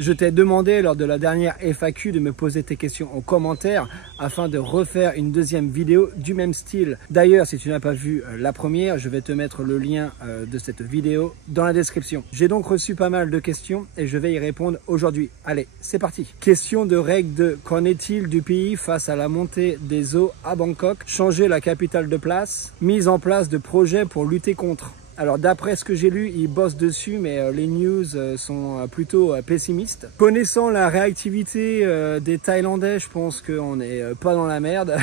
Je t'ai demandé lors de la dernière FAQ de me poser tes questions en commentaire afin de refaire une deuxième vidéo du même style. D'ailleurs, si tu n'as pas vu la première, je vais te mettre le lien de cette vidéo dans la description. J'ai donc reçu pas mal de questions et je vais y répondre aujourd'hui. Allez, c'est parti. Question de règle 2. Qu'en est-il du pays face à la montée des eaux à Bangkok? Changer la capitale de place? Mise en place de projets pour lutter contre? Alors d'après ce que j'ai lu, ils bossent dessus, mais les news sont plutôt pessimistes. Connaissant la réactivité des Thaïlandais, je pense qu'on n'est pas dans la merde.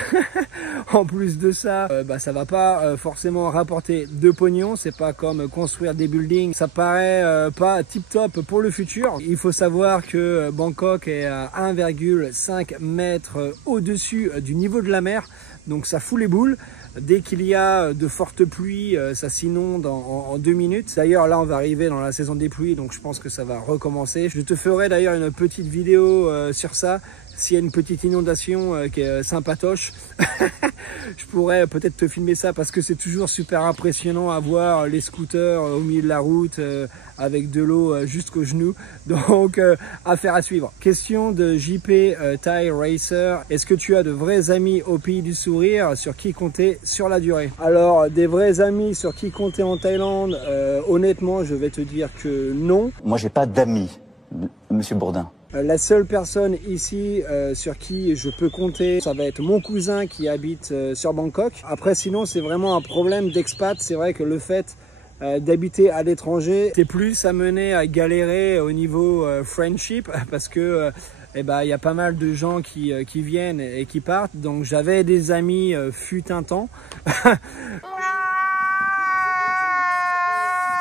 En plus de ça, ça va pas forcément rapporter de pognon. C'est pas comme construire des buildings. Ça paraît pas tip top pour le futur. Il faut savoir que Bangkok est à 1,5 mètres au-dessus du niveau de la mer. Donc ça fout les boules. Dès qu'il y a de fortes pluies, ça s'inonde en 2 minutes. D'ailleurs, là, on va arriver dans la saison des pluies, donc je pense que ça va recommencer. Je te ferai d'ailleurs une petite vidéo sur ça. S'il y a une petite inondation qui est sympatoche, je pourrais peut-être te filmer ça parce que c'est toujours super impressionnant à voir les scooters au milieu de la route avec de l'eau jusqu'aux genoux. Donc, affaire à suivre. Question de JP Thai Racer. Est-ce que tu as de vrais amis au pays du sourire sur qui compter sur la durée? Alors, des vrais amis sur qui compter en Thaïlande, honnêtement, je vais te dire que non. Moi, j'ai pas d'amis, Monsieur Bourdin. La seule personne ici sur qui je peux compter, ça va être mon cousin qui habite sur Bangkok. Après, sinon, c'est vraiment un problème d'expat. C'est vrai que le fait d'habiter à l'étranger, c'est plus amené à galérer au niveau friendship parce que il y a pas mal de gens qui viennent et qui partent. Donc, j'avais des amis fut un temps.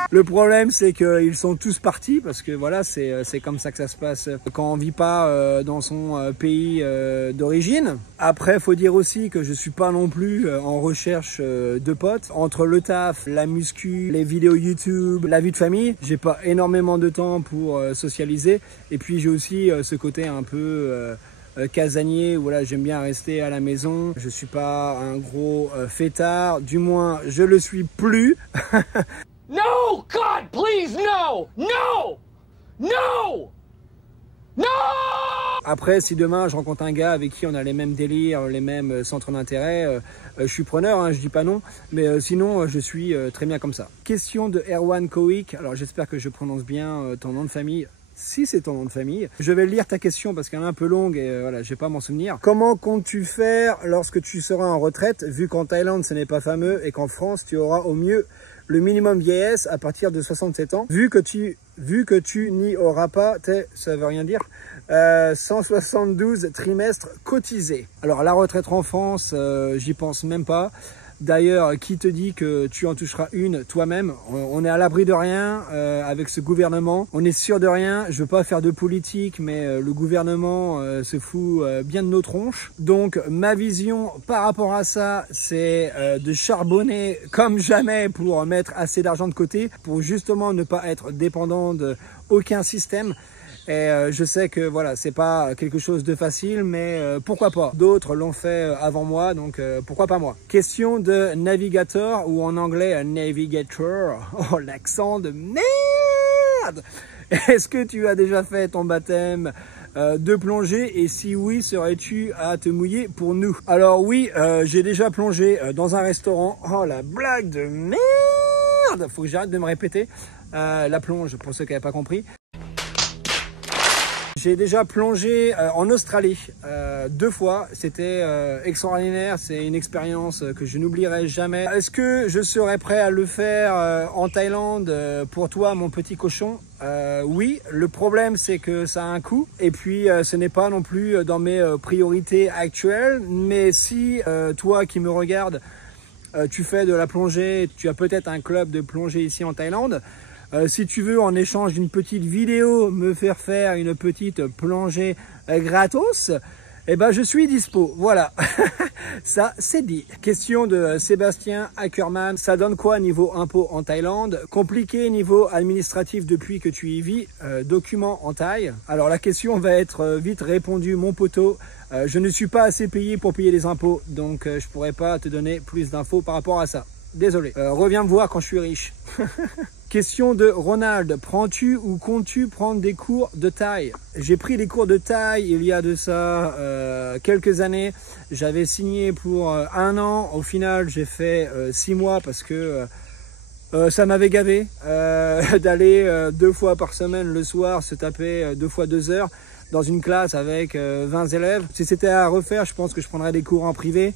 Le problème, c'est qu'ils sont tous partis parce que voilà, c'est comme ça que ça se passe quand on vit pas dans son pays d'origine. Après, faut dire aussi que je suis pas non plus en recherche de potes. Entre le taf, la muscu, les vidéos YouTube, la vie de famille, j'ai pas énormément de temps pour socialiser. Et puis j'ai aussi ce côté un peu casanier où voilà, j'aime bien rester à la maison. Je suis pas un gros fêtard, du moins je le suis plus. No! God, please, no! No! No! No! Après, si demain je rencontre un gars avec qui on a les mêmes délires, les mêmes centres d'intérêt, je suis preneur, hein, je dis pas non, mais sinon je suis très bien comme ça. Question de Erwan Koik, alors j'espère que je prononce bien ton nom de famille. Si c'est ton nom de famille, je vais lire ta question parce qu'elle est un peu longue et voilà, je vais pas m'en souvenir. Comment comptes-tu faire lorsque tu seras en retraite, vu qu'en Thaïlande ce n'est pas fameux et qu'en France tu auras au mieux le minimum vieillesse à partir de 67 ans, vu que tu n'y auras pas, ça veut rien dire, 172 trimestres cotisés. Alors la retraite en France, j'y pense même pas. D'ailleurs, qui te dit que tu en toucheras une toi-même? On est à l'abri de rien avec ce gouvernement. On est sûr de rien. Je veux pas faire de politique, mais le gouvernement se fout bien de nos tronches. Donc, ma vision par rapport à ça, c'est de charbonner comme jamais pour mettre assez d'argent de côté, pour justement ne pas être dépendant de aucun système. Et je sais que voilà, c'est pas quelque chose de facile, mais pourquoi pas? D'autres l'ont fait avant moi, donc pourquoi pas moi? Question de navigateur, ou en anglais navigator. Oh, l'accent de merde! Est-ce que tu as déjà fait ton baptême de plongée, et si oui, serais-tu à te mouiller pour nous? Alors oui, j'ai déjà plongé dans un restaurant. Oh, la blague de merde! Faut que j'arrête de me répéter. La plonge, pour ceux qui n'avaient pas compris. J'ai déjà plongé en Australie 2 fois, c'était extraordinaire, c'est une expérience que je n'oublierai jamais. Est-ce que je serais prêt à le faire en Thaïlande pour toi, mon petit cochon? Oui, le problème c'est que ça a un coût et puis ce n'est pas non plus dans mes priorités actuelles, mais si toi qui me regardes, tu fais de la plongée, tu as peut-être un club de plongée ici en Thaïlande, si tu veux, en échange d'une petite vidéo, me faire une petite plongée gratos, eh ben je suis dispo. Voilà, ça c'est dit. Question de Sébastien Ackerman. Ça donne quoi niveau impôt en Thaïlande? Compliqué niveau administratif depuis que tu y vis. Documents en Thaï. Alors la question va être vite répondue, mon poteau. Je ne suis pas assez payé pour payer les impôts, donc je pourrais pas te donner plus d'infos par rapport à ça. Désolé. Reviens me voir quand je suis riche. Question de Ronald, prends-tu ou comptes-tu prendre des cours de thaï? J'ai pris des cours de thaï il y a de ça quelques années. J'avais signé pour 1 an. Au final, j'ai fait 6 mois parce que ça m'avait gavé d'aller 2 fois par semaine le soir se taper 2 fois 2 heures dans une classe avec 20 élèves. Si c'était à refaire, je pense que je prendrais des cours en privé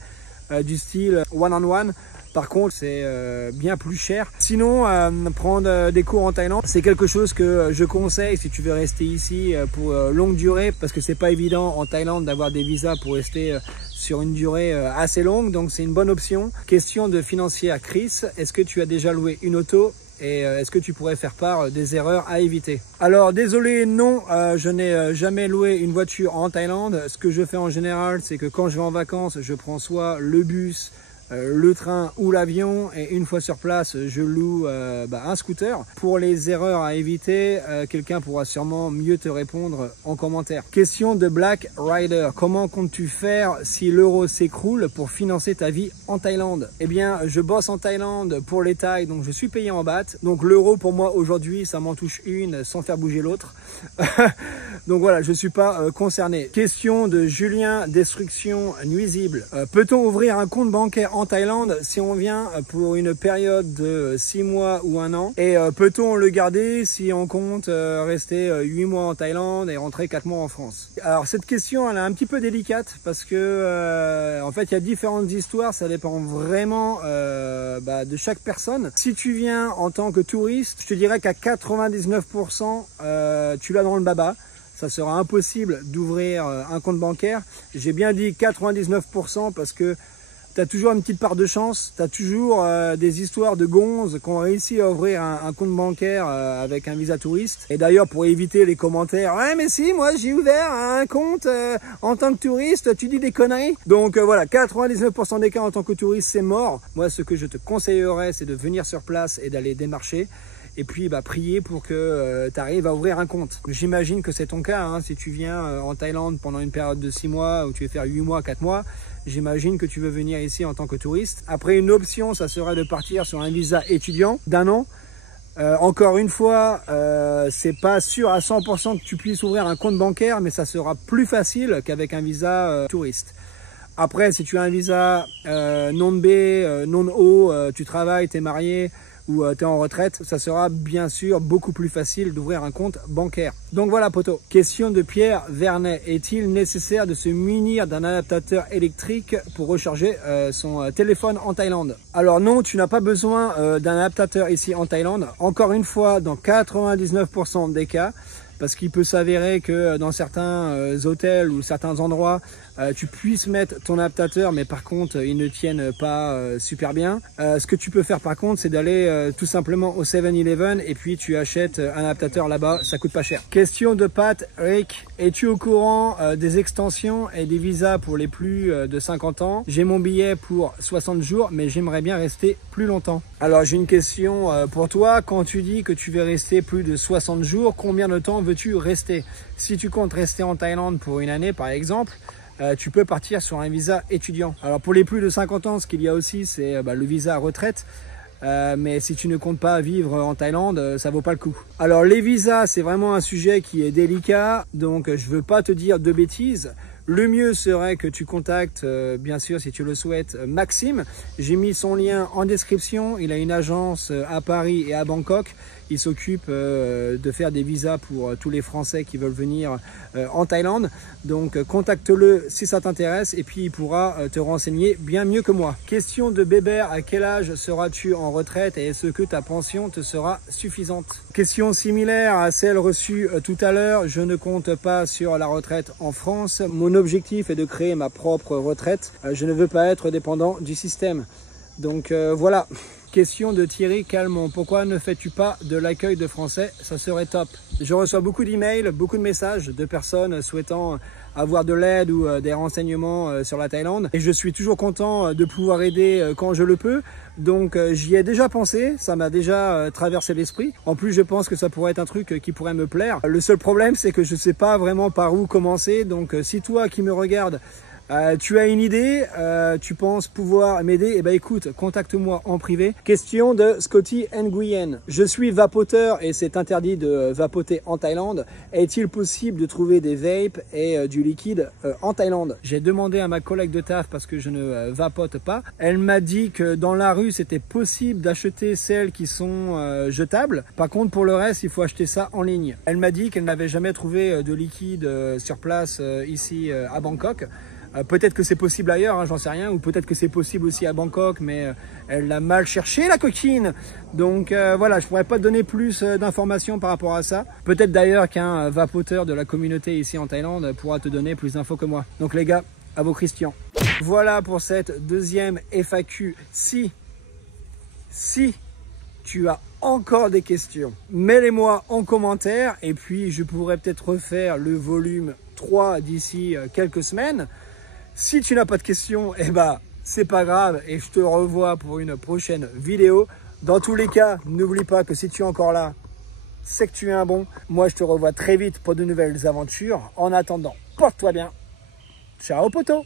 du style one-on-one. Par contre, c'est bien plus cher. Sinon, prendre des cours en Thaïlande, c'est quelque chose que je conseille si tu veux rester ici pour longue durée, parce que c'est pas évident en Thaïlande d'avoir des visas pour rester sur une durée assez longue, donc c'est une bonne option. Question de financière, Chris, est-ce que tu as déjà loué une auto? Et est-ce que tu pourrais faire part des erreurs à éviter? Alors désolé, non, je n'ai jamais loué une voiture en Thaïlande. Ce que je fais en général, c'est que quand je vais en vacances, je prends soit le bus, le train ou l'avion, et une fois sur place je loue un scooter. Pour les erreurs à éviter, quelqu'un pourra sûrement mieux te répondre en commentaire. Question de Black Rider, comment comptes-tu faire si l'euro s'écroule pour financer ta vie en Thaïlande? Eh bien, je bosse en Thaïlande pour les Thaïs, donc je suis payé en baht, donc l'euro pour moi aujourd'hui ça m'en touche une sans faire bouger l'autre. Donc voilà, je suis pas concerné. Question de Julien, destruction nuisible, peut-on ouvrir un compte bancaire en Thaïlande si on vient pour une période de 6 mois ou 1 an? Et peut-on le garder si on compte rester 8 mois en Thaïlande et rentrer 4 mois en France? Alors cette question elle est un petit peu délicate parce que en fait il y a différentes histoires, ça dépend vraiment de chaque personne. Si tu viens en tant que touriste, je te dirais qu'à 99% tu l'as dans le baba. Ça sera impossible d'ouvrir un compte bancaire. J'ai bien dit 99% parce que tu as toujours une petite part de chance, tu as toujours des histoires de gonzes qui ont réussi à ouvrir un compte bancaire avec un visa touriste. Et d'ailleurs, pour éviter les commentaires, ouais mais si, moi j'ai ouvert un compte en tant que touriste, tu dis des conneries. Donc voilà, 99% des cas en tant que touriste, c'est mort. Moi, ce que je te conseillerais, c'est de venir sur place et d'aller démarcher. Et puis prier pour que tu arrives à ouvrir un compte. J'imagine que c'est ton cas, hein, si tu viens en Thaïlande pendant une période de 6 mois ou tu veux faire 8 mois, 4 mois, j'imagine que tu veux venir ici en tant que touriste. Après, une option, ça serait de partir sur un visa étudiant d'1 an. Encore une fois, c'est pas sûr à 100% que tu puisses ouvrir un compte bancaire, mais ça sera plus facile qu'avec un visa touriste. Après, si tu as un visa non B, non O, tu travailles, tu es marié, ou tu es en retraite, ça sera bien sûr beaucoup plus facile d'ouvrir un compte bancaire. Donc voilà poto. Question de Pierre Vernet, est-il nécessaire de se munir d'un adaptateur électrique pour recharger son téléphone en Thaïlande? Alors non, tu n'as pas besoin d'un adaptateur ici en Thaïlande. Encore une fois, dans 99% des cas, parce qu'il peut s'avérer que dans certains hôtels ou certains endroits, tu puisses mettre ton adaptateur, mais par contre, ils ne tiennent pas super bien. Ce que tu peux faire par contre, c'est d'aller tout simplement au 7-Eleven et puis tu achètes un adaptateur là-bas, ça coûte pas cher. Question de Pat Rick, es-tu au courant des extensions et des visas pour les plus de 50 ans? J'ai mon billet pour 60 jours, mais j'aimerais bien rester plus longtemps. Alors j'ai une question pour toi, quand tu dis que tu veux rester plus de 60 jours, combien de temps veux-tu rester? Si tu comptes rester en Thaïlande pour 1 année par exemple, tu peux partir sur un visa étudiant. Alors pour les plus de 50 ans, ce qu'il y a aussi, c'est le visa retraite. Mais si tu ne comptes pas vivre en Thaïlande, ça vaut pas le coup. Alors les visas, c'est vraiment un sujet qui est délicat, donc je veux pas te dire de bêtises. Le mieux serait que tu contactes, bien sûr, si tu le souhaites, Maxime. J'ai mis son lien en description. Il a une agence à Paris et à Bangkok. Il s'occupe de faire des visas pour tous les Français qui veulent venir en Thaïlande. Donc contacte-le si ça t'intéresse et puis il pourra te renseigner bien mieux que moi. Question de Bébert, à quel âge seras-tu en retraite et est-ce que ta pension te sera suffisante? Question similaire à celle reçue tout à l'heure. Je ne compte pas sur la retraite en France. Mon objectif est de créer ma propre retraite. Je ne veux pas être dépendant du système. Donc voilà. Question de Thierry Calmont, pourquoi ne fais-tu pas de l'accueil de français? Ça serait top. Je reçois beaucoup d'emails, beaucoup de messages de personnes souhaitant avoir de l'aide ou des renseignements sur la Thaïlande. Et je suis toujours content de pouvoir aider quand je le peux. Donc j'y ai déjà pensé, ça m'a déjà traversé l'esprit. En plus, je pense que ça pourrait être un truc qui pourrait me plaire. Le seul problème, c'est que je ne sais pas vraiment par où commencer. Donc si toi qui me regardes, Tu as une idée, tu penses pouvoir m'aider? Eh ben écoute, contacte-moi en privé. Question de Scotty Nguyen. Je suis vapoteur et c'est interdit de vapoter en Thaïlande. Est-il possible de trouver des vapes et du liquide en Thaïlande? J'ai demandé à ma collègue de taf parce que je ne vapote pas. Elle m'a dit que dans la rue, c'était possible d'acheter celles qui sont jetables. Par contre, pour le reste, il faut acheter ça en ligne. Elle m'a dit qu'elle n'avait jamais trouvé de liquide sur place ici à Bangkok. Peut-être que c'est possible ailleurs, hein, j'en sais rien, ou peut-être que c'est possible aussi à Bangkok, mais elle l'a mal cherché, la coquine. Donc voilà, je pourrais pas te donner plus d'informations par rapport à ça. Peut-être d'ailleurs qu'un vapoteur de la communauté ici en Thaïlande pourra te donner plus d'infos que moi. Donc les gars, à vos Christians. Voilà pour cette deuxième FAQ. Si tu as encore des questions, mets-les-moi en commentaire et puis je pourrais peut-être refaire le volume 3 d'ici quelques semaines. Si tu n'as pas de questions, eh ben, c'est pas grave et je te revois pour une prochaine vidéo. Dans tous les cas, n'oublie pas que si tu es encore là, c'est que tu es un bon. Moi, je te revois très vite pour de nouvelles aventures. En attendant, porte-toi bien. Ciao, poto!